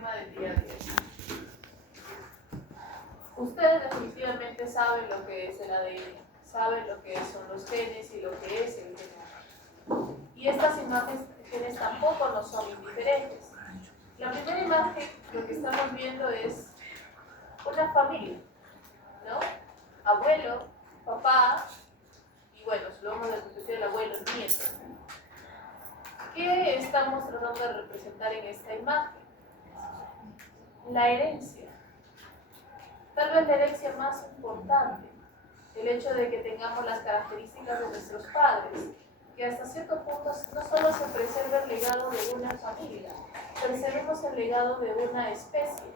tema del día de hoy. Ustedes definitivamente saben lo que es el ADN, saben lo que son los genes y lo que es el genoma. Y estas imágenes tampoco nos son indiferentes. La primera imagen, lo que estamos viendo es una familia, ¿no? Abuelo, papá, y bueno, si lo vamos a repetir el abuelo, nieto. ¿Qué estamos tratando de representar en esta imagen? La herencia. Tal vez la herencia más importante, el hecho de que tengamos las características de nuestros padres, que hasta cierto punto no solo se preserva el legado de una familia, preservemos el legado de una especie,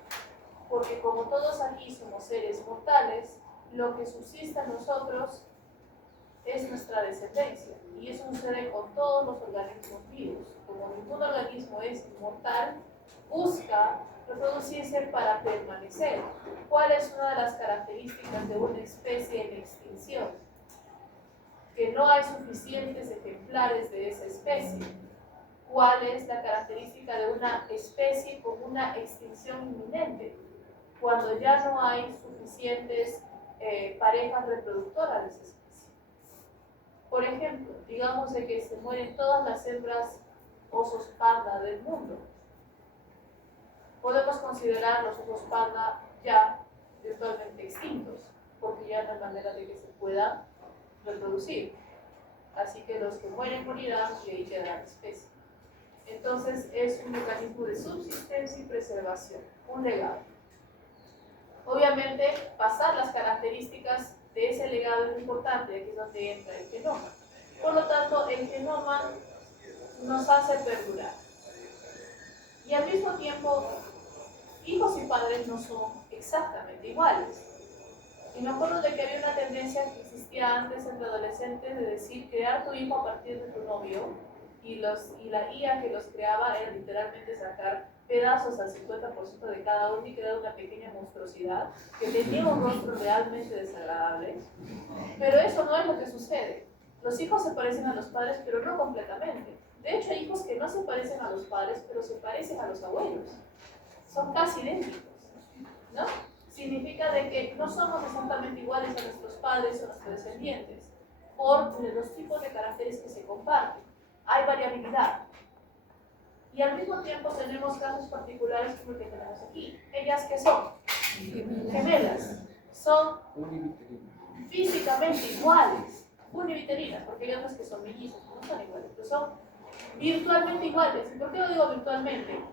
porque como todos aquí somos seres mortales, lo que subsiste en nosotros es nuestra descendencia, y eso sucede con todos los organismos vivos. Como ningún organismo es inmortal, busca reproducirse para permanecer. ¿Cuál es una de las características de una especie en extinción? Que no hay suficientes ejemplares de esa especie. ¿Cuál es la característica de una especie con una extinción inminente? Cuando ya no hay suficientes parejas reproductoras de esa especie. Por ejemplo, digamos de que se mueren todas las hembras osos panda del mundo. Podemos considerar los osos panda ya virtualmente extintos, porque ya no hay manera de que se pueda reproducir. Así que los que mueren morirán y ahí quedará la especie. Entonces es un mecanismo de subsistencia y preservación, un legado. Obviamente, pasar las características de ese legado es importante, aquí es donde entra el genoma. Por lo tanto, el genoma nos hace perdurar. Y al mismo tiempo, hijos y padres no son exactamente iguales. Y me acuerdo de que había una tendencia que existía antes entre adolescentes de decir crear tu hijo a partir de tu novio, y la IA que los creaba era literalmente sacar pedazos al 50% de cada uno y crear una pequeña monstruosidad que tenía un rostro realmente desagradable. Pero eso no es lo que sucede. Los hijos se parecen a los padres, pero no completamente. De hecho, hay hijos que no se parecen a los padres, pero se parecen a los abuelos. Son casi idénticos, ¿no? Significa de que no somos exactamente iguales a nuestros padres o nuestros descendientes por los tipos de caracteres que se comparten. Hay variabilidad. Y al mismo tiempo tenemos casos particulares como el que tenemos aquí. ¿Ellas qué son? Gemelas. Son físicamente iguales. Univitelinas, porque hay otras que son mellizas, no son iguales, pero son virtualmente iguales. ¿Y por qué lo digo virtualmente?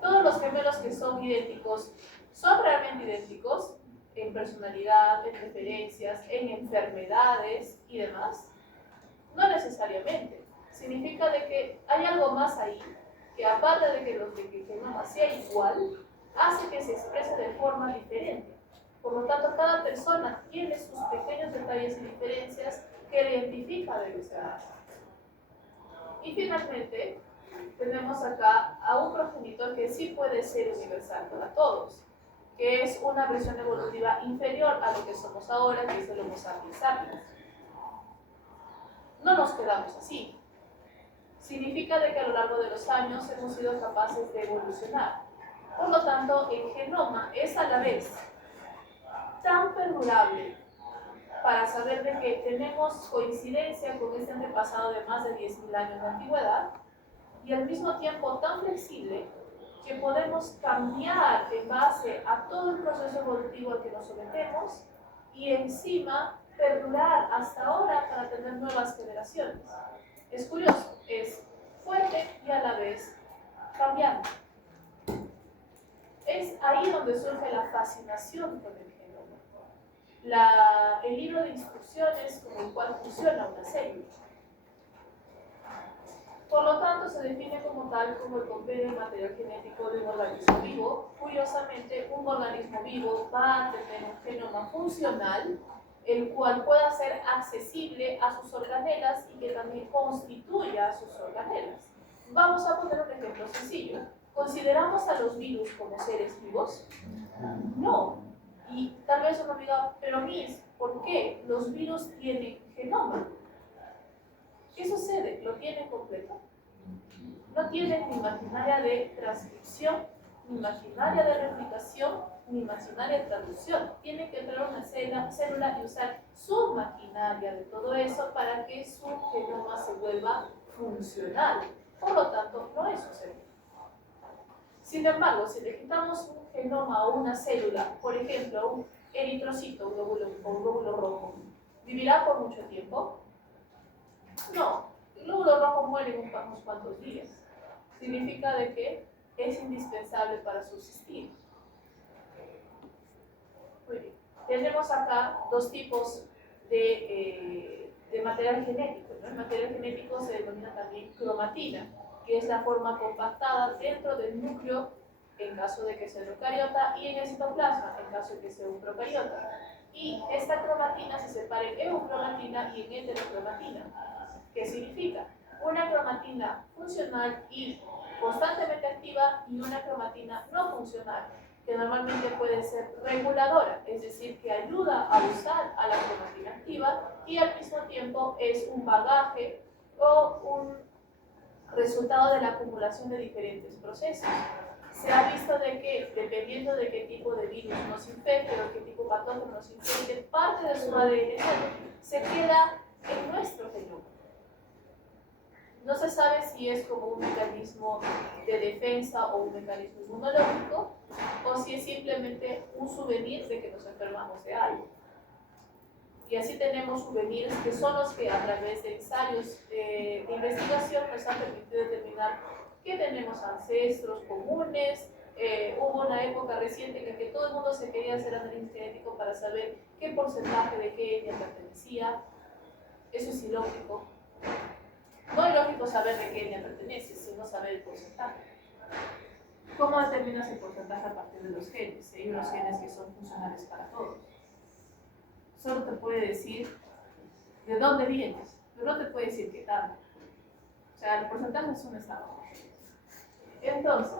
Todos los gemelos que son idénticos son realmente idénticos en personalidad, en preferencias, en enfermedades y demás. No necesariamente. Significa de que hay algo más ahí que, aparte de que los de que el genoma sea igual, hace que se exprese de forma diferente. Por lo tanto, cada persona tiene sus pequeños detalles y diferencias que le identifica de los demás. Y finalmente, tenemos acá a un progenitor que sí puede ser universal para todos, que es una versión evolutiva inferior a lo que somos ahora, que es el Homo sapiens sapiens. No nos quedamos así. Significa de que a lo largo de los años hemos sido capaces de evolucionar. Por lo tanto, el genoma es a la vez tan perdurable para saber de que tenemos coincidencia con este antepasado de más de 10.000 años de antigüedad, y al mismo tiempo tan flexible que podemos cambiar en base a todo el proceso evolutivo al que nos sometemos y encima perdurar hasta ahora para tener nuevas generaciones. Es curioso, es fuerte y a la vez cambiante. Es ahí donde surge la fascinación con el genoma. El libro de instrucciones con el cual funciona una célula. Por lo tanto, se define como tal como el compendio de material genético de un organismo vivo. Curiosamente, un organismo vivo va a tener un genoma funcional, el cual pueda ser accesible a sus organelas y que también constituya sus organelas. Vamos a poner un ejemplo sencillo. ¿Consideramos a los virus como seres vivos? No. Y tal vez uno diga, pero Miss, ¿por qué los virus tienen genoma? ¿Qué sucede? ¿Lo tienen completo? No tienen ni maquinaria de transcripción, ni maquinaria de replicación, ni maquinaria de traducción. Tiene que entrar una célula y usar su maquinaria de todo eso para que su genoma se vuelva funcional. Por lo tanto, no es un ser vivo. Sin embargo, si le quitamos un genoma o una célula, por ejemplo, un eritrocito, un glóbulo rojo, ¿vivirá por mucho tiempo? No, el glóbulo rojo muere en unos cuantos días. Significa de que es indispensable para subsistir. Muy bien. Tenemos acá dos tipos de material genético, ¿no? El material genético se denomina también cromatina, que es la forma compactada dentro del núcleo en caso de que sea un eucariota y en el citoplasma en caso de que sea un procariota. Y esta cromatina se separa en eukromatina y en heterocromatina. ¿Qué significa? Una cromatina funcional y constantemente activa y una cromatina no funcional, que normalmente puede ser reguladora, es decir, que ayuda a usar a la cromatina activa y al mismo tiempo es un bagaje o un resultado de la acumulación de diferentes procesos. Se ha visto de que, dependiendo de qué tipo de virus nos infecte o qué tipo de patógeno nos infecte, parte de su ADN se queda en nuestro genoma. No se sabe si es como un mecanismo de defensa o un mecanismo inmunológico, o si es simplemente un souvenir de que nos enfermamos de algo. Y así tenemos souvenirs que son los que a través de ensayos de investigación nos han permitido determinar que tenemos ancestros comunes. Hubo una época reciente en la que todo el mundo se quería hacer análisis genético para saber qué porcentaje de qué etnia pertenecía. Eso es ilógico. No es lógico saber de qué etnia pertenece, sino saber el porcentaje. ¿Cómo determinas el porcentaje a partir de los genes? Hay unos genes que son funcionales para todos. Solo te puede decir de dónde vienes, pero no te puede decir qué tanto. O sea, el porcentaje es un estado. Entonces,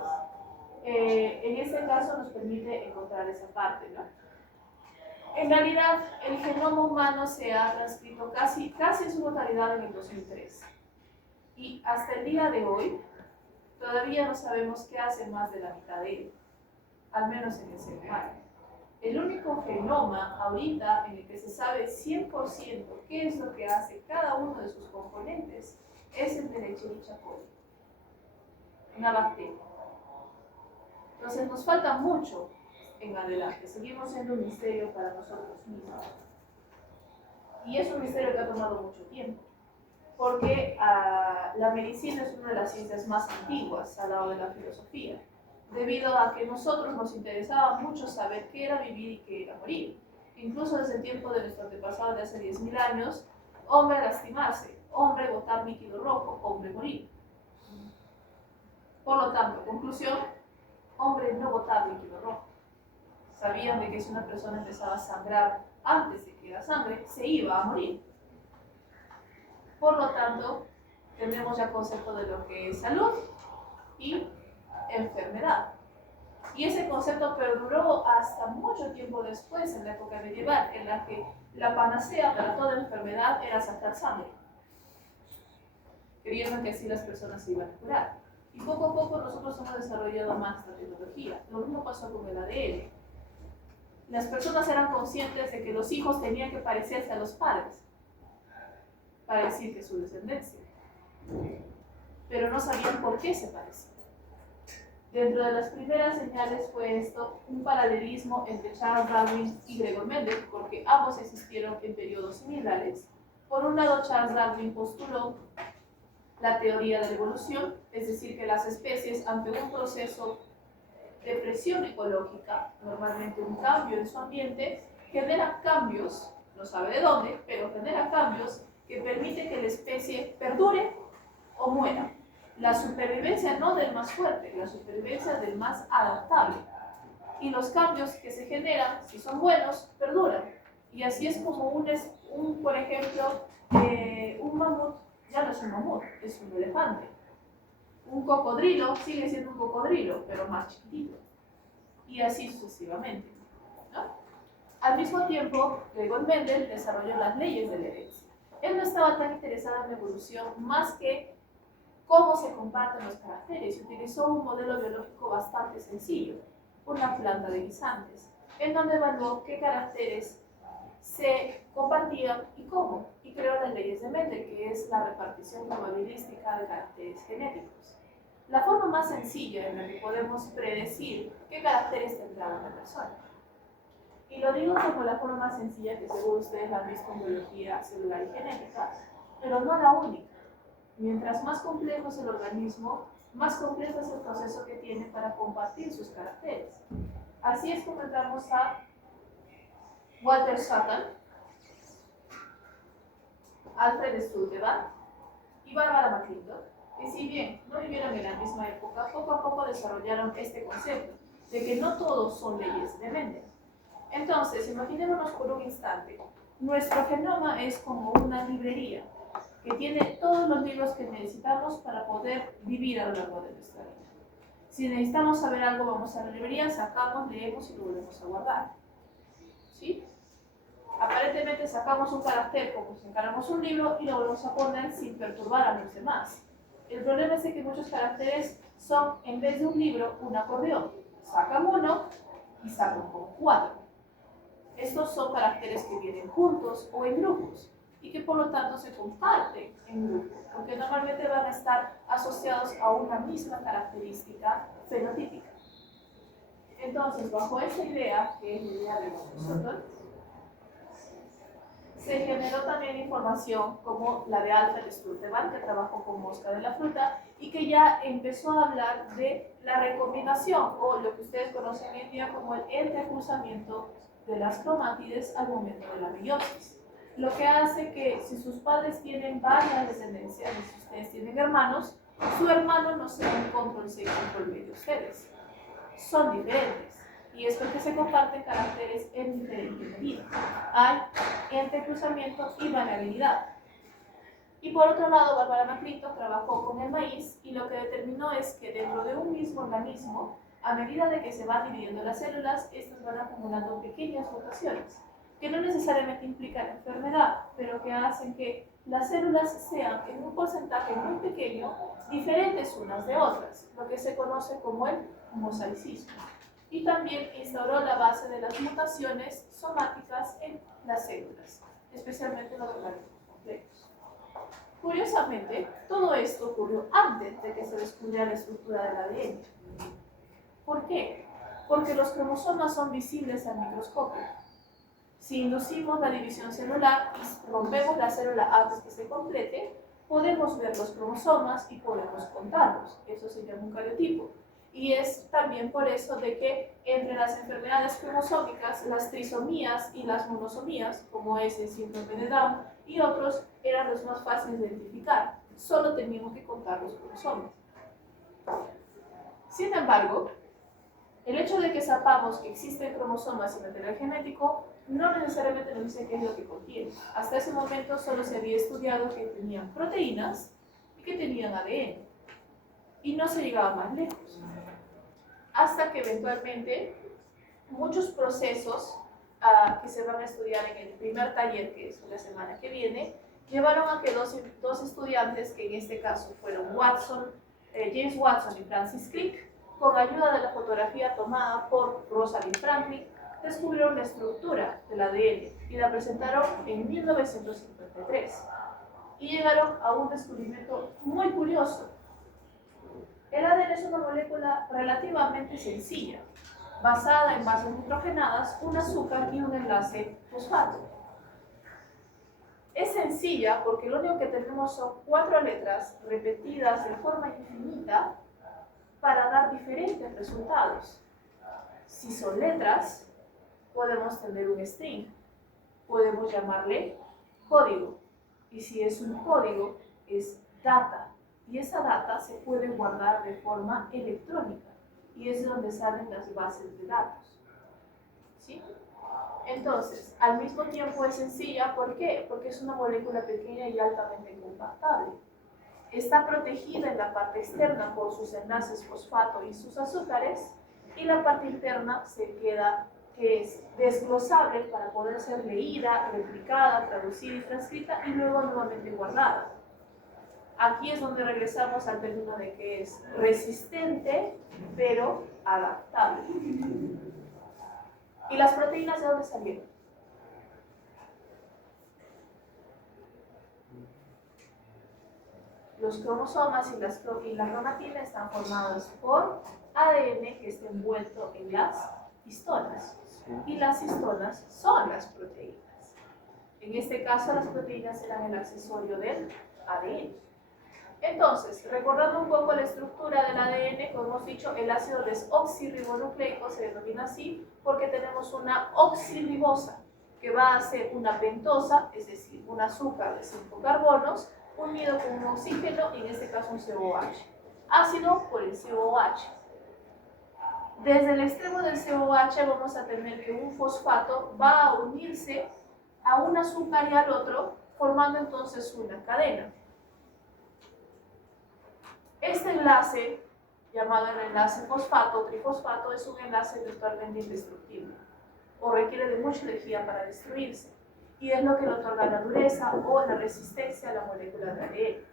en este caso nos permite encontrar esa parte, ¿no? En realidad, el genoma humano se ha transcrito casi en su totalidad en el 2003. Y hasta el día de hoy, todavía no sabemos qué hace más de la mitad de él, al menos en el ser humano. El único genoma ahorita en el que se sabe 100% qué es lo que hace cada uno de sus componentes es el de Escherichia coli, una bacteria. Entonces nos falta mucho en adelante, seguimos siendo un misterio para nosotros mismos. Y es un misterio que ha tomado mucho tiempo, porque la medicina es una de las ciencias más antiguas al lado de la filosofía, debido a que nosotros nos interesaba mucho saber qué era vivir y qué era morir. Incluso desde el tiempo de nuestro antepasado de hace 10.000 años, hombre lastimarse, hombre botar líquido rojo, hombre morir. Por lo tanto, conclusión, hombre no botar líquido rojo. Sabían de que si una persona empezaba a sangrar antes de que la sangre, se iba a morir. Por lo tanto, tenemos ya concepto de lo que es salud y enfermedad. Y ese concepto perduró hasta mucho tiempo después, en la época medieval, en la que la panacea para toda enfermedad era sacar sangre, creyendo que así las personas se iban a curar. Y poco a poco nosotros hemos desarrollado más la tecnología. Lo mismo pasó con el ADN. Las personas eran conscientes de que los hijos tenían que parecerse a los padres para decir que es su descendencia, pero no sabían por qué se parecían. Dentro de las primeras señales fue esto, un paralelismo entre Charles Darwin y Gregor Mendel, porque ambos existieron en periodos similares. Por un lado, Charles Darwin postuló la teoría de la evolución, es decir, que las especies, ante un proceso de presión ecológica, normalmente un cambio en su ambiente, generan cambios, no sabe de dónde, pero genera cambios que permiten que la especie perdure o muera. La supervivencia no del más fuerte, la supervivencia del más adaptable. Y los cambios que se generan, si son buenos, perduran. Y así es como por ejemplo, un mamut ya no es un mamut, es un elefante. Un cocodrilo sigue siendo un cocodrilo, pero más chiquitito. Y así sucesivamente, ¿no? Al mismo tiempo, Gregor Mendel desarrolló las leyes de la herencia. Él no estaba tan interesado en la evolución más que cómo se comparten los caracteres. Utilizó un modelo biológico bastante sencillo, una planta de guisantes, en donde evaluó qué caracteres se compartían y cómo, y creó las leyes de Mendel, que es la repartición probabilística de caracteres genéticos. La forma más sencilla en la que podemos predecir qué caracteres tendrá una persona. Y lo digo como la forma más sencilla, que seguro ustedes la han visto en biología celular y genética, pero no la única. Mientras más complejo es el organismo, más complejo es el proceso que tiene para compartir sus caracteres. Así es como entramos a Walter Sutton, Alfred Sturtevant y Barbara McClintock, que si bien no vivieron en la misma época, poco a poco desarrollaron este concepto de que no todos son leyes de Mendel. Entonces, imaginémonos por un instante, nuestro genoma es como una librería que tiene todos los libros que necesitamos para poder vivir a lo largo de nuestra vida. Si necesitamos saber algo, vamos a la librería, sacamos, leemos y lo volvemos a guardar. ¿Sí? Aparentemente sacamos un carácter como si encaramos un libro y lo volvemos a poner sin perturbar a los demás. El problema es que muchos caracteres son, en vez de un libro, un acordeón. Sacan uno y sacan como 4. Estos son caracteres que vienen juntos o en grupos y que por lo tanto se comparten en grupos, porque normalmente van a estar asociados a una misma característica fenotípica. Entonces, bajo esa idea, que es la idea de Sutton, se generó también información como la de Alfred Sturtevant, que trabajó con mosca de la fruta y que ya empezó a hablar de la recombinación, o lo que ustedes conocen hoy en día como el entrecruzamiento de las cromátides al momento de la meiosis. Lo que hace que si sus padres tienen varias descendencias, si ustedes tienen hermanos, su hermano no sea un control C y control B de ustedes. Son diferentes. Y es porque se comparten caracteres en diferente medida. Hay entrecruzamiento y variabilidad. Y por otro lado, Barbara McClintock trabajó con el maíz y lo que determinó es que dentro de un mismo organismo, a medida de que se van dividiendo las células, estas van acumulando pequeñas mutaciones, que no necesariamente implican enfermedad, pero que hacen que las células sean en un porcentaje muy pequeño diferentes unas de otras, lo que se conoce como el mosaicismo. Y también instauró la base de las mutaciones somáticas en las células, especialmente en los organismos complejos. Curiosamente, todo esto ocurrió antes de que se descubriera la estructura del ADN. ¿Por qué? Porque los cromosomas son visibles al microscopio. Si inducimos la división celular y rompemos la célula antes que se complete, podemos ver los cromosomas y podemos contarlos. Eso se llama un cariotipo. Y es también por eso de que entre las enfermedades cromosómicas, las trisomías y las monosomías, como es el síndrome de Down y otros, eran los más fáciles de identificar. Solo teníamos que contar los cromosomas. Sin embargo, el hecho de que sepamos que existen cromosomas y material genético no necesariamente nos dice qué es lo que contiene. Hasta ese momento solo se había estudiado que tenían proteínas y que tenían ADN. Y no se llegaba más lejos. Hasta que eventualmente muchos procesos que se van a estudiar en el primer taller, que es la semana que viene, llevaron a que dos estudiantes, que en este caso fueron James Watson y Francis Crick, con ayuda de la fotografía tomada por Rosalind Franklin, descubrieron la estructura del ADN y la presentaron en 1953. Y llegaron a un descubrimiento muy curioso. El ADN es una molécula relativamente sencilla, basada en bases nitrogenadas, un azúcar y un enlace fosfato. Es sencilla porque lo único que tenemos son 4 letras repetidas de forma infinita para dar diferentes resultados. Si son letras, podemos tener un string, podemos llamarle código, y si es un código, es data. Y esa data se puede guardar de forma electrónica y es de donde salen las bases de datos. ¿Sí? Entonces, al mismo tiempo es sencilla, ¿por qué? Porque es una molécula pequeña y altamente compactable. Está protegida en la parte externa por sus enlaces fosfato y sus azúcares, y la parte interna se queda, que es desglosable para poder ser leída, replicada, traducida y transcrita y luego nuevamente guardada. Aquí es donde regresamos al término de que es resistente, pero adaptable. ¿Y las proteínas de dónde salieron? Los cromosomas y la cromatina están formadas por ADN que está envuelto en las histonas. Y las histonas son las proteínas. En este caso, las proteínas eran el accesorio del ADN. Entonces, recordando un poco la estructura del ADN, como hemos dicho, el ácido desoxirribonucleico se denomina así porque tenemos una oxirribosa que va a ser una pentosa, es decir, un azúcar de 5 carbonos, unido con un oxígeno, y en este caso un COH. Ácido por el COH. Desde el extremo del COH vamos a tener que un fosfato va a unirse a un azúcar y al otro, formando entonces una cadena. Este enlace, llamado el enlace fosfato o trifosfato, es un enlace virtualmente indestructible o requiere de mucha energía para destruirse, y es lo que le otorga la dureza o la resistencia a la molécula de ADN.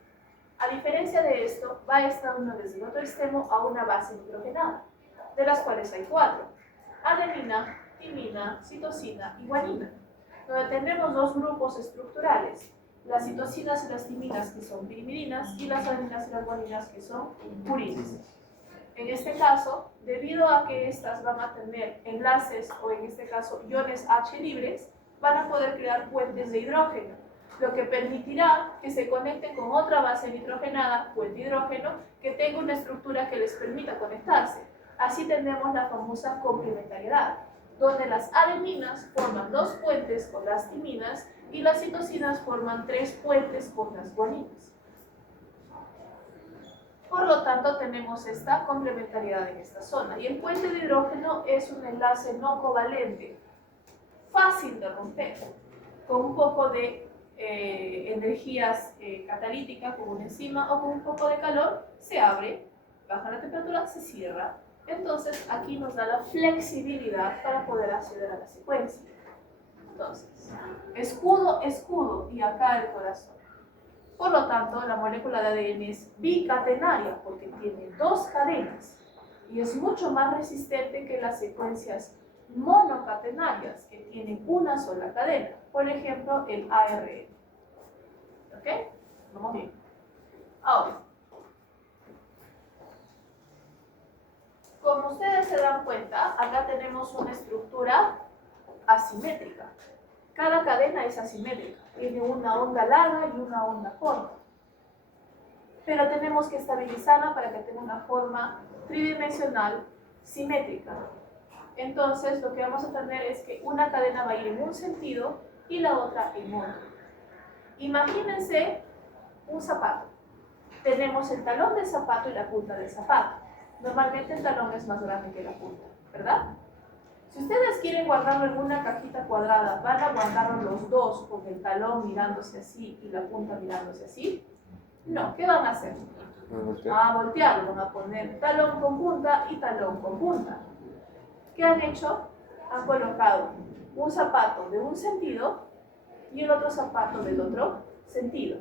A diferencia de esto, va a estar uno desde el otro extremo a una base nitrogenada, de las cuales hay 4: adenina, timina, citosina y guanina, donde tenemos 2 grupos estructurales: las citosinas y las timinas, que son pirimidinas, y las adeninas y las guaninas, que son purinas. En este caso, debido a que estas van a tener enlaces, o en este caso iones H libres, van a poder crear puentes de hidrógeno, lo que permitirá que se conecten con otra base nitrogenada, puente hidrógeno, que tenga una estructura que les permita conectarse. Así tenemos la famosa complementariedad, donde las adeninas forman 2 puentes con las timinas y las citosinas forman 3 puentes con las guaninas. Por lo tanto, tenemos esta complementariedad en esta zona. Y el puente de hidrógeno es un enlace no covalente, fácil de romper, con un poco de energías catalíticas, como una enzima, o con un poco de calor, se abre, baja la temperatura, se cierra. Entonces, aquí nos da la flexibilidad para poder acceder a la secuencia. Entonces, escudo, escudo, y acá el corazón. Por lo tanto, la molécula de ADN es bicatenaria porque tiene 2 cadenas y es mucho más resistente que las secuencias monocatenarias que tienen una sola cadena. Por ejemplo, el ARN. ¿Ok? Vamos bien. Ahora, como ustedes se dan cuenta, acá tenemos una estructura asimétrica. Cada cadena es asimétrica, tiene una onda larga y una onda corta. Pero tenemos que estabilizarla para que tenga una forma tridimensional simétrica. Entonces, lo que vamos a tener es que una cadena va a ir en un sentido y la otra en otro. Imagínense un zapato. Tenemos el talón del zapato y la punta del zapato. Normalmente el talón es más grande que la punta, ¿verdad? Si ustedes quieren guardarlo en una cajita cuadrada, ¿van a guardarlo los dos con el talón mirándose así y la punta mirándose así? No, ¿qué van a hacer? A voltearlo, van a poner talón con punta y talón con punta. ¿Qué han hecho? Han colocado un zapato de un sentido y el otro zapato del otro sentido.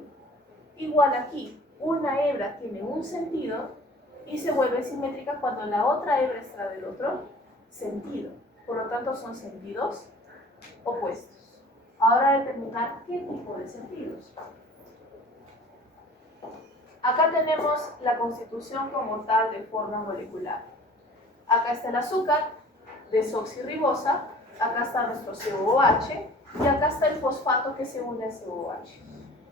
Igual aquí, una hebra tiene un sentido y se vuelve simétrica cuando la otra hebra está del otro sentido. Por lo tanto, son sentidos opuestos. Ahora determinar qué tipo de sentidos. Acá tenemos la constitución como tal de forma molecular. Acá está el azúcar, desoxirribosa, acá está nuestro COOH y acá está el fosfato que se une al COOH.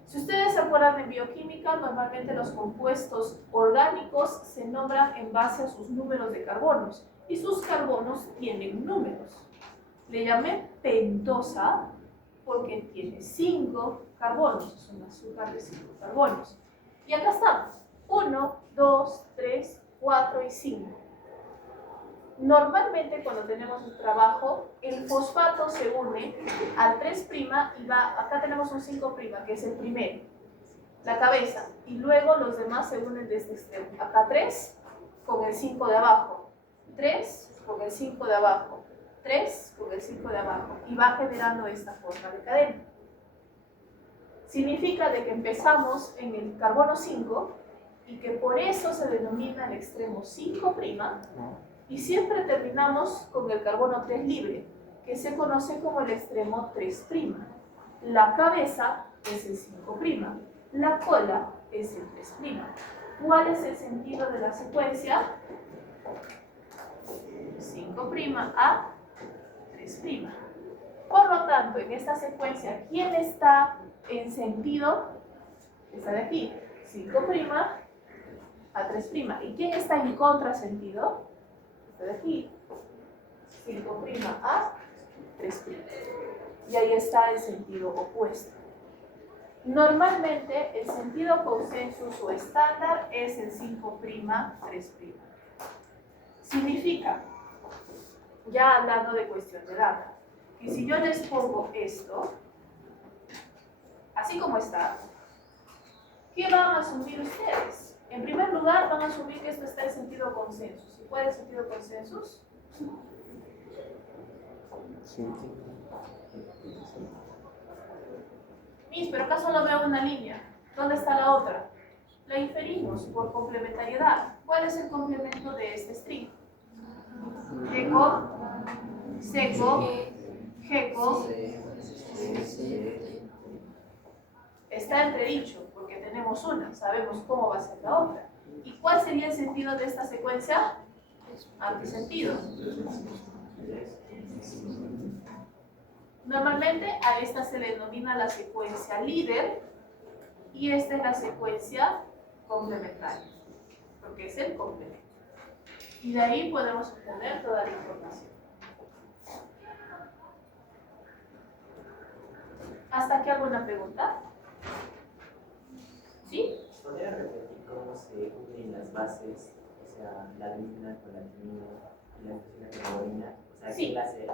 Si ustedes se acuerdan de bioquímica, normalmente los compuestos orgánicos se nombran en base a sus números de carbonos y sus carbonos tienen números. Le llamé pentosa porque tiene 5 carbonos, es un azúcar de 5 carbonos. Y acá estamos, 1, 2, 3, 4 y 5. Normalmente cuando tenemos un trabajo, el fosfato se une al 3' y va, acá tenemos un 5', que es el primero, la cabeza, y luego los demás se unen de este extremo. Acá 3 con el 5 de abajo, 3 con el 5 de abajo, 3 con el 5 de abajo, y va generando esta forma de cadena. Significa de que empezamos en el carbono 5 y que por eso se denomina el extremo 5' y siempre terminamos con el carbono 3 libre, que se conoce como el extremo 3'. La cabeza es el 5', la cola es el 3'. ¿Cuál es el sentido de la secuencia? 5' a 3'. Por lo tanto, en esta secuencia, ¿quién está en sentido? Esta de aquí, 5' a 3'. ¿Y quién está en contrasentido? Esta de aquí, 5' a 3'. Y ahí está el sentido opuesto. Normalmente el sentido consensus o estándar es el 5', 3'. Significa, ya hablando de cuestión de data, que si yo les pongo esto, así como está, ¿qué van a asumir ustedes? En primer lugar, van a asumir que esto está en sentido consensus. ¿Y cuál es el sentido consensus? Sí. Miss, pero acá solo veo una línea. ¿Dónde está la otra? La inferimos por complementariedad. ¿Cuál es el complemento de este string? Eco, seco, geco. Está entredicho porque tenemos una, sabemos cómo va a ser la otra. ¿Y cuál sería el sentido de esta secuencia? Antisentido. Normalmente a esta se le denomina la secuencia líder y esta es la secuencia complementaria, porque es el complemento. Y de ahí podemos obtener toda la información. ¿Hasta aquí alguna pregunta? ¿Sí? ¿Podría repetir cómo se unen las bases, o sea, la adenina con la timina y la fosfina con la guanina? O sea, Sí. ¿qué enlace?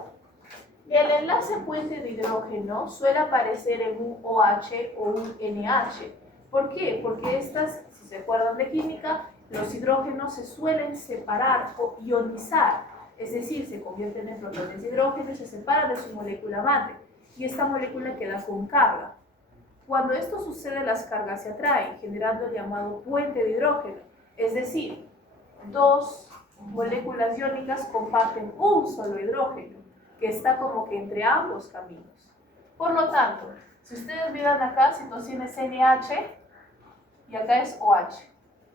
El enlace puente de hidrógeno suele aparecer en un OH o un NH. ¿Por qué? Porque estas, si se acuerdan de química, los hidrógenos se suelen separar o ionizar, es decir, se convierten en protones de hidrógeno y se separan de su molécula madre, y esta molécula queda con carga. Cuando esto sucede, las cargas se atraen, generando el llamado puente de hidrógeno, es decir, dos moléculas iónicas comparten un solo hidrógeno, que está como que entre ambos caminos. Por lo tanto, si ustedes miran acá, citosina es NH y acá es OH.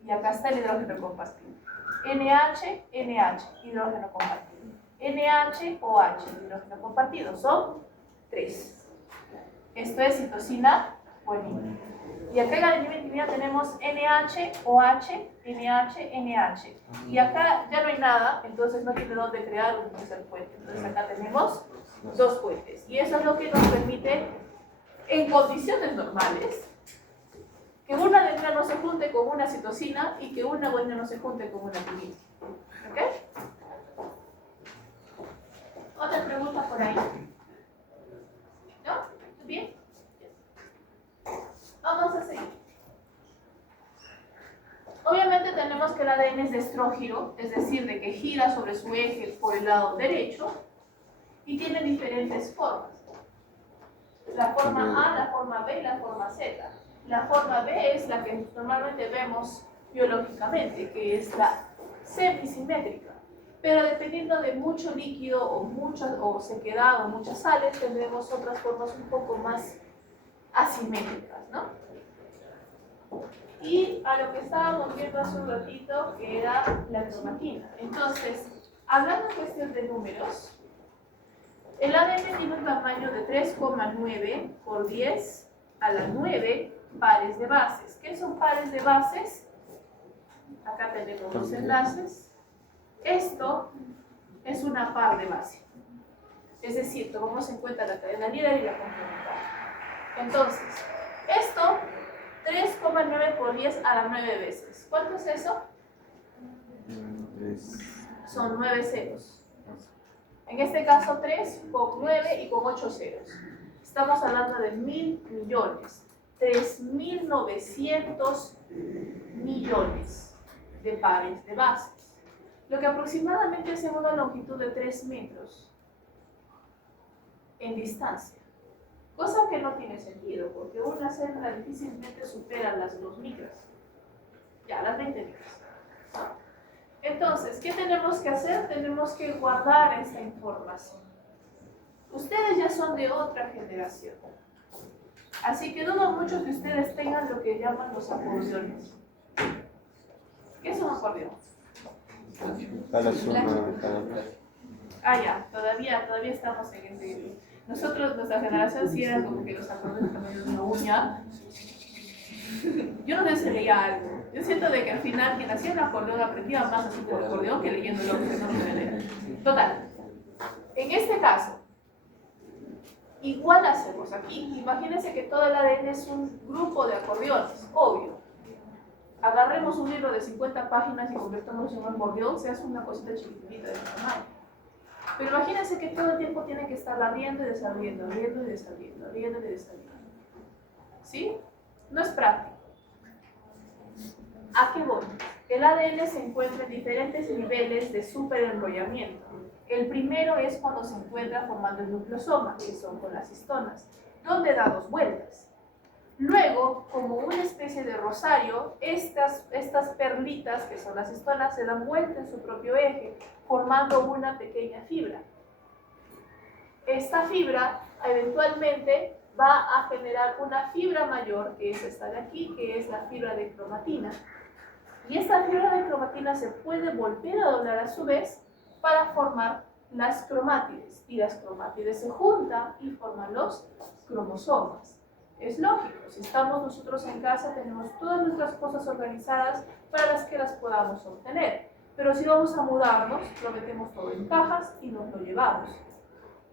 Y acá está el hidrógeno compartido. NH, NH, hidrógeno compartido. NH, OH, hidrógeno compartido. Son 3. Esto es citosina guanina. Y acá en la adenina tenemos NH, OH, NH, NH. Y acá ya no hay nada, entonces no tiene dónde crear un tercer puente. Entonces acá tenemos 2 puentes. Y eso es lo que nos permite, en condiciones normales, que una adenina no se junte con una citosina y que una guanina no se junte con una timina. ¿Ok? ¿Otra pregunta por ahí? ¿No? ¿Bien? Vamos a seguir. Obviamente tenemos que el ADN es de estrógiro, es decir, de que gira sobre su eje por el lado derecho y tiene diferentes formas. La forma A, la forma B y la forma Z. La forma B es la que normalmente vemos biológicamente, que es la semisimétrica. Pero dependiendo de mucho líquido o sequedad o muchas sales, tendremos otras formas un poco más asimétricas, ¿no? Y a lo que estábamos viendo hace un ratito, que era la cromatina. Entonces, hablando en cuestión de números, el ADN tiene un tamaño de 3,9 por 10 a la 9 pares de bases. ¿Qué son pares de bases? Acá tenemos los enlaces. Esto es una par de base. Es decir, tomamos en cuenta la cadena líder y la complementaria. Entonces, esto, 3,9 por 10 a la 9 veces. ¿Cuánto es eso? Son 9 ceros. En este caso 3 con 9 y con 8 ceros. Estamos hablando de 1.000 millones. 3.900 millones de pares de bases. Lo que aproximadamente es en una longitud de 3 metros en distancia. Cosa que no tiene sentido, porque una célula difícilmente supera las 2 micras. Ya, las 20 micras. Entonces, ¿qué tenemos que hacer? Tenemos que guardar esta información. Ustedes ya son de otra generación. Así que dudo mucho que ustedes tengan lo que llaman los acordeones. ¿Qué es un acordeón? Ah, ya, todavía estamos en ese... Nosotros, nuestra generación, sí era como que los acordeones también de una uña. Yo no sé si leía algo. Yo siento de que al final quien hacía el acordeón aprendía más haciendo el acordeón que leyendo lo que no puede leer. Total. En este caso, igual hacemos aquí. Imagínense que todo el ADN es un grupo de acordeones, obvio. Agarremos un libro de 50 páginas y convertamos en un acordeón, se hace una cosita chiquitita de tamaño. Pero imagínense que todo el tiempo tiene que estar abriendo y desarrollando, abriendo y desarrollando, abriendo y desarrollando. ¿Sí? No es práctico. ¿A qué voy? El ADN se encuentra en diferentes niveles de superenrollamiento. El primero es cuando se encuentra formando el nucleosoma, que son con las histonas, donde da 2 vueltas. Luego, como una especie de rosario, estas perlitas, que son las histonas, se dan vuelta en su propio eje, formando una pequeña fibra. Esta fibra eventualmente va a generar una fibra mayor, que es esta de aquí, que es la fibra de cromatina. Y esta fibra de cromatina se puede volver a doblar a su vez para formar las cromátides. Y las cromátides se juntan y forman los cromosomas. Es lógico, si estamos nosotros en casa tenemos todas nuestras cosas organizadas para las que las podamos obtener. Pero si vamos a mudarnos, lo metemos todo en cajas y nos lo llevamos.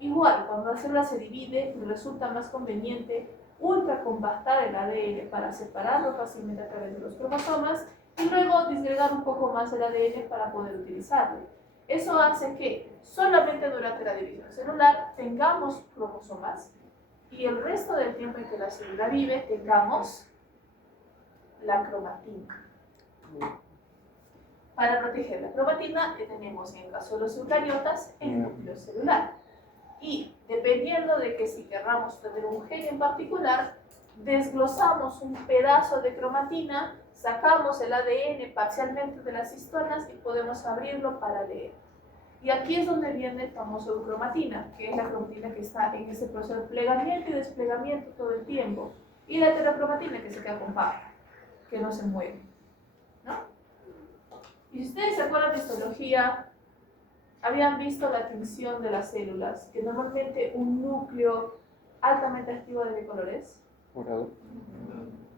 Igual, cuando la célula se divide, resulta más conveniente ultracompactar el ADN para separarlo fácilmente a través de los cromosomas y luego disgregar un poco más el ADN para poder utilizarlo. Eso hace que solamente durante la división celular tengamos cromosomas y el resto del tiempo en que la célula vive tengamos la cromatina. Para proteger la cromatina tenemos en el caso de los eucariotas el núcleo celular. Y dependiendo de que si querramos tener un gen en particular, desglosamos un pedazo de cromatina, sacamos el ADN parcialmente de las histonas y podemos abrirlo para leer. Y aquí es donde viene el famoso eucromatina, que es la cromatina que está en ese proceso de plegamiento y desplegamiento todo el tiempo. Y la heterocromatina que se queda compacta, que no se mueve, ¿no? Y si ustedes se acuerdan de histología, habían visto la tinción de las células, que normalmente un núcleo altamente activo de colores Morado.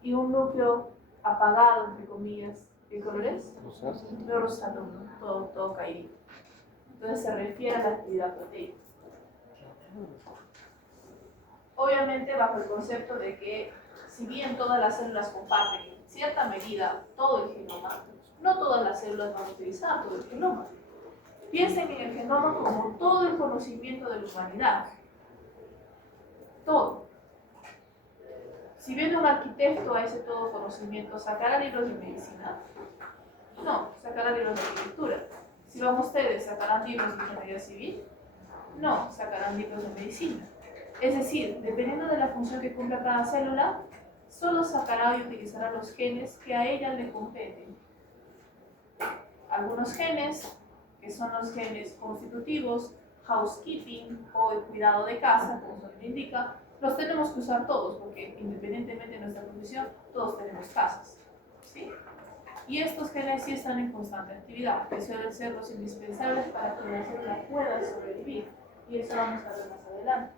y un núcleo apagado, entre comillas, de colores Rosado. rosado, ¿no? todo caído. Entonces se refiere a la actividad proteica. Obviamente bajo el concepto de que si bien todas las células comparten en cierta medida todo el genoma, no todas las células van a utilizar todo el genoma. Piensen en el genoma como todo el conocimiento de la humanidad. Todo. Si viene un arquitecto a ese todo conocimiento, ¿sacará libros de medicina? No, sacará libros de arquitectura. Si van ustedes, ¿sacarán libros de ingeniería civil? No, sacarán libros de medicina. Es decir, dependiendo de la función que cumpla cada célula, solo sacará y utilizará los genes que a ella le competen. Algunos genes, que son los genes constitutivos, housekeeping o el cuidado de casa, como su nombre indica, los tenemos que usar todos, porque independientemente de nuestra profesión, todos tenemos casas, ¿sí? Y estos genes sí están en constante actividad, que suelen ser los indispensables para que la célula pueda sobrevivir, y eso vamos a ver más adelante.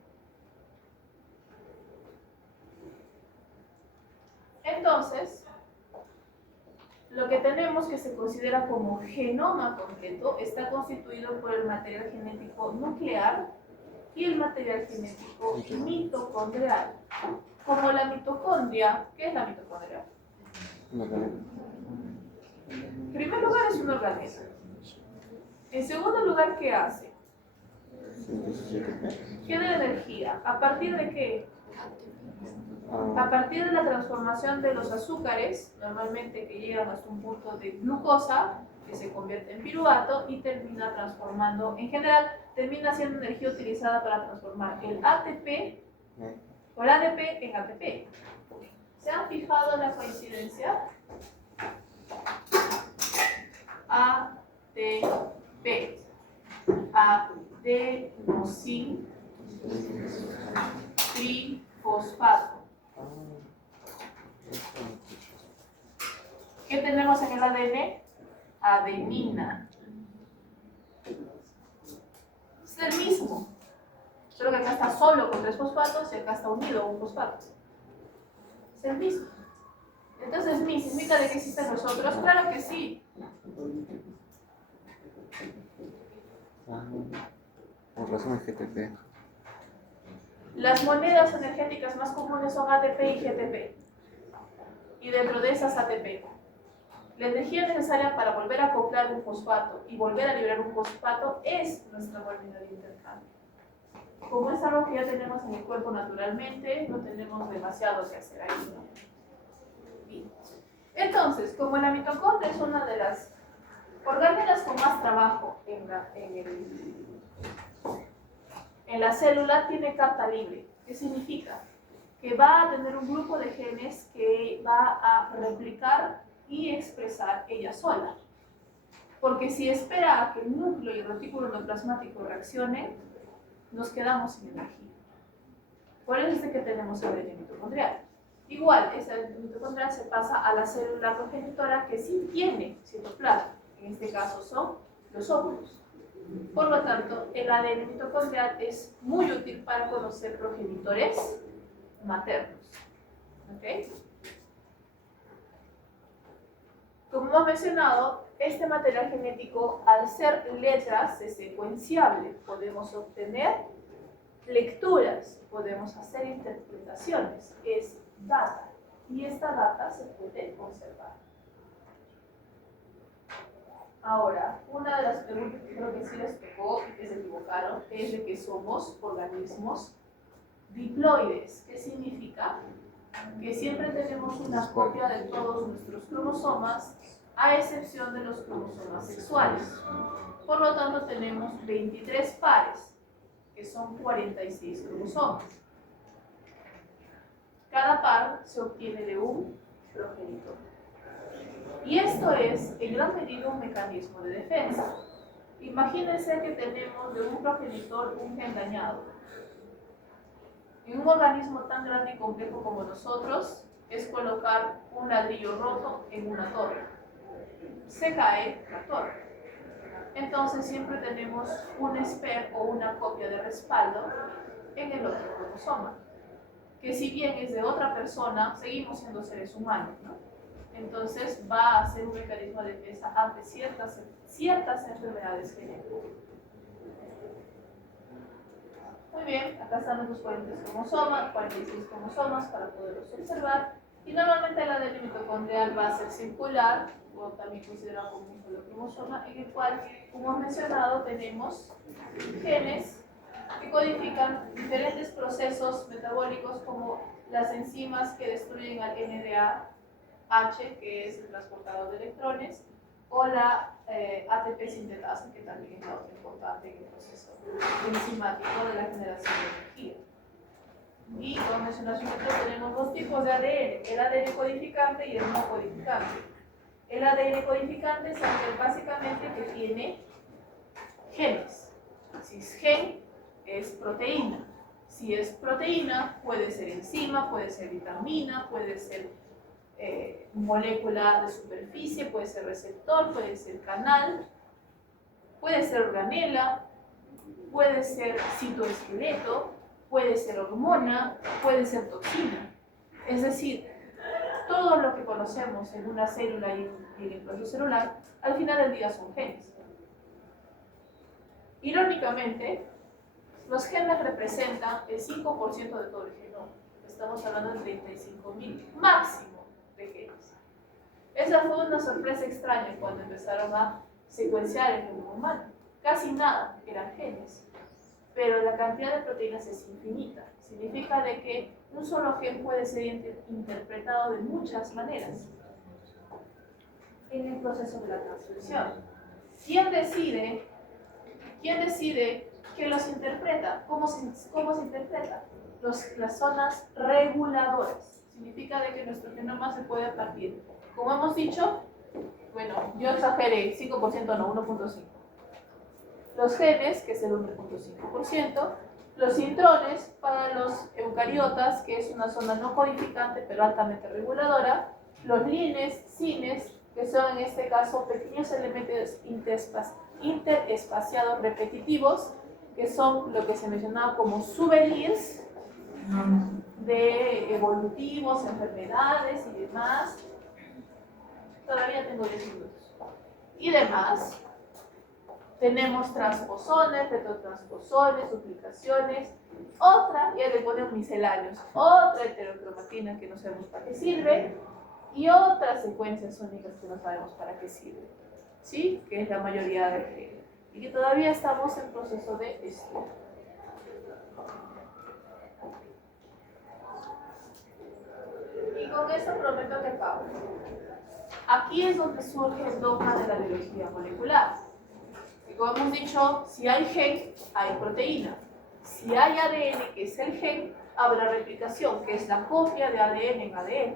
Entonces, lo que tenemos que se considera como genoma completo está constituido por el material genético nuclear y el material genético mitocondrial. Como la mitocondria, ¿qué es la mitocondria? En primer lugar es un organismo. En segundo lugar, ¿qué hace? Genera energía. ¿A partir de qué? A partir de la transformación de los azúcares, normalmente que llegan hasta un punto de glucosa, que se convierte en piruvato y termina transformando, en general, termina siendo energía utilizada para transformar el ATP Por ADP en ATP. ¿Se han fijado en la coincidencia? ATP. Adenosin trifosfato. ¿Qué tenemos en el ADN? Adenina. Es el mismo. Solo que acá está solo con 3 fosfatos y acá está unido un fosfato. Es el mismo. Entonces, ¿mi significa de que existen los otros? Claro que sí. Por razón es GTP. Las monedas energéticas más comunes son ATP y GTP. Y dentro de esas ATP. La energía necesaria para volver a acoplar un fosfato y volver a liberar un fosfato es nuestra moneda de intercambio. Como es algo que ya tenemos en el cuerpo naturalmente, no tenemos demasiado que hacer ahí, ¿no? Bien. Entonces, como la mitocondria es una de las orgánelas con más trabajo en la célula, tiene carta libre. ¿Qué significa? Que va a tener un grupo de genes que va a replicar y expresar ella sola. Porque si espera a que el núcleo y el retículo endoplasmático reaccionen, nos quedamos sin energía. Por eso es de que tenemos ADN mitocondrial. Igual, esa mitocondrial se pasa a la célula progenitora que sí tiene citoplasma. En este caso son los óvulos. Por lo tanto, el ADN mitocondrial es muy útil para conocer progenitores maternos. ¿Okay? Como hemos mencionado, este material genético, al ser letras, es secuenciable. Podemos obtener lecturas, podemos hacer interpretaciones. Es data. Y esta data se puede conservar. Ahora, una de las preguntas que creo que sí les tocó y que se equivocaron es de que somos organismos diploides. ¿Qué significa? Que siempre tenemos una copia de todos nuestros cromosomas, a excepción de los cromosomas sexuales. Por lo tanto, tenemos 23 pares, que son 46 cromosomas. Cada par se obtiene de un progenitor. Y esto es, en gran medida, un mecanismo de defensa. Imagínense que tenemos de un progenitor un gen dañado. En un organismo tan grande y complejo como nosotros, es colocar un ladrillo roto en una torre. Se cae la torre. Entonces siempre tenemos un SPER o una copia de respaldo en el otro cromosoma. Que si bien es de otra persona, seguimos siendo seres humanos, ¿no? Entonces va a ser un mecanismo de defensa ante ciertas enfermedades genéticas. Muy bien, acá están nuestros 46 cromosomas para poderlos observar. Y normalmente el ADN mitocondrial va a ser circular, o también considerado como un solo cromosoma, en el cual, como hemos mencionado, tenemos genes que codifican diferentes procesos metabólicos como las enzimas que destruyen al NADH, que es el transportador de electrones, o la ATP sintetasa, que también es la otra importante en el proceso enzimático de la generación de energía. Y como mencioné hace un momento, tenemos dos tipos de ADN, el ADN codificante y el no codificante. El ADN codificante es aquel básicamente que tiene genes. Si es gen, es proteína. Si es proteína, puede ser enzima, puede ser vitamina, puede ser molécula de superficie, puede ser receptor, puede ser canal, puede ser organela, puede ser citoesqueleto, puede ser hormona, puede ser toxina. Es decir, todo lo que conocemos en una célula y en el proceso celular, al final del día son genes. Irónicamente, los genes representan el 5% de todo el genoma. Estamos hablando de 35.000 máximo de genes. Esa fue una sorpresa extraña cuando empezaron a secuenciar el genoma humano. Casi nada eran genes, pero la cantidad de proteínas es infinita. Significa de que un solo gen puede ser interpretado de muchas maneras en el proceso de la transcripción. ¿Quién decide que los interpreta. ¿Cómo se interpreta? Las zonas reguladoras. Significa de que nuestro genoma se puede partir. Como hemos dicho, bueno, yo exageré, 5% no, 1.5. Los genes, que es el 1.5%, los intrones para los eucariotas, que es una zona no codificante pero altamente reguladora, los lines, cines, que son en este caso pequeños elementos interespaciados repetitivos, que son lo que se mencionaba como souvenirs de evolutivos, enfermedades y demás. Todavía tengo 10 minutos. Y demás. Tenemos transposones, retrotransposones, duplicaciones, otra, ya le ponemos misceláneos, otra heterocromatina que no sabemos para qué sirve, y otras secuencias únicas que no sabemos para qué sirve, ¿sí? Que es la mayoría de genes, y que todavía estamos en proceso de estudio. Y con esto prometo que acabo. Aquí es donde surge el dogma de la biología molecular. Y como hemos dicho, si hay gen, hay proteína. Si hay ADN, que es el gen, habrá replicación, que es la copia de ADN en ADN.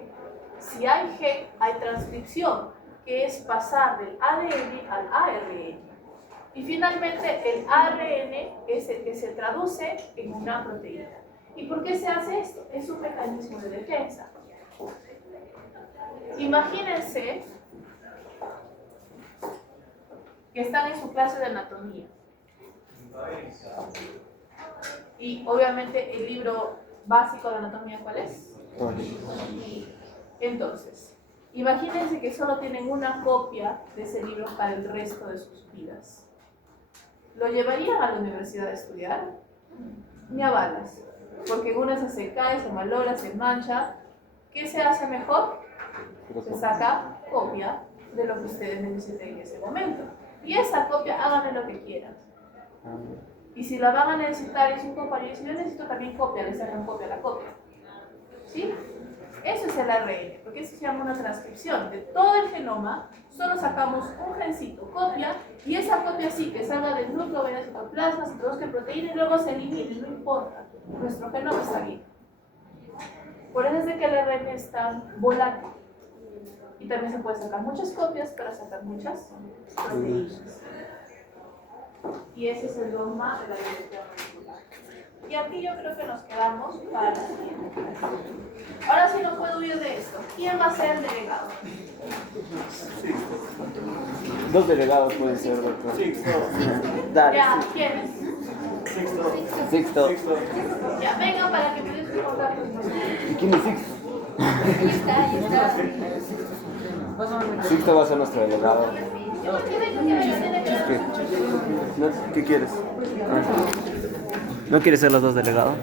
Si hay gen, hay transcripción, que es pasar del ADN al ARN. Y finalmente el ARN es el que se traduce en una proteína. ¿Y por qué se hace esto? Es un mecanismo de defensa. Imagínense que están en su clase de anatomía. Y obviamente el libro básico de anatomía, ¿cuál es? Entonces, imagínense que solo tienen una copia de ese libro para el resto de sus vidas. ¿Lo llevarían a la universidad a estudiar? Ni a balas, porque en una se cae, se malogra, se mancha. ¿Qué se hace mejor? Se saca copia de lo que ustedes necesiten en ese momento. Y esa copia, háganle lo que quieran. Y si la van a necesitar y si un compañero dice, yo necesito también copia, le sacan copia a la copia. ¿Sí? Eso es el ARN, porque eso se llama una transcripción. De todo el genoma, solo sacamos un gencito, copia, y esa copia sí que salga del núcleo, vaya a citoplasma, se produzca en proteína y luego se elimine, no importa. Nuestro genoma está bien. Por eso es de que el ARN es tan volátil. Y también se puede sacar muchas copias para sacar muchas proteínas. Y ese es el dogma de la biología molecular. Y aquí yo creo que nos quedamos para la siguiente clase. Ahora sí no puedo huir de esto. ¿Quién va a ser el delegado? Dos delegados pueden ser, doctor. Sixto. Dale. Ya, ¿quién es? Sixto. Ya, vengan para que me den sus contactos. ¿Y quién es Sixto? Ahí está. Sixto va a ser nuestro delegado. ¿Qué quieres? ¿No quieres ser los dos delegados?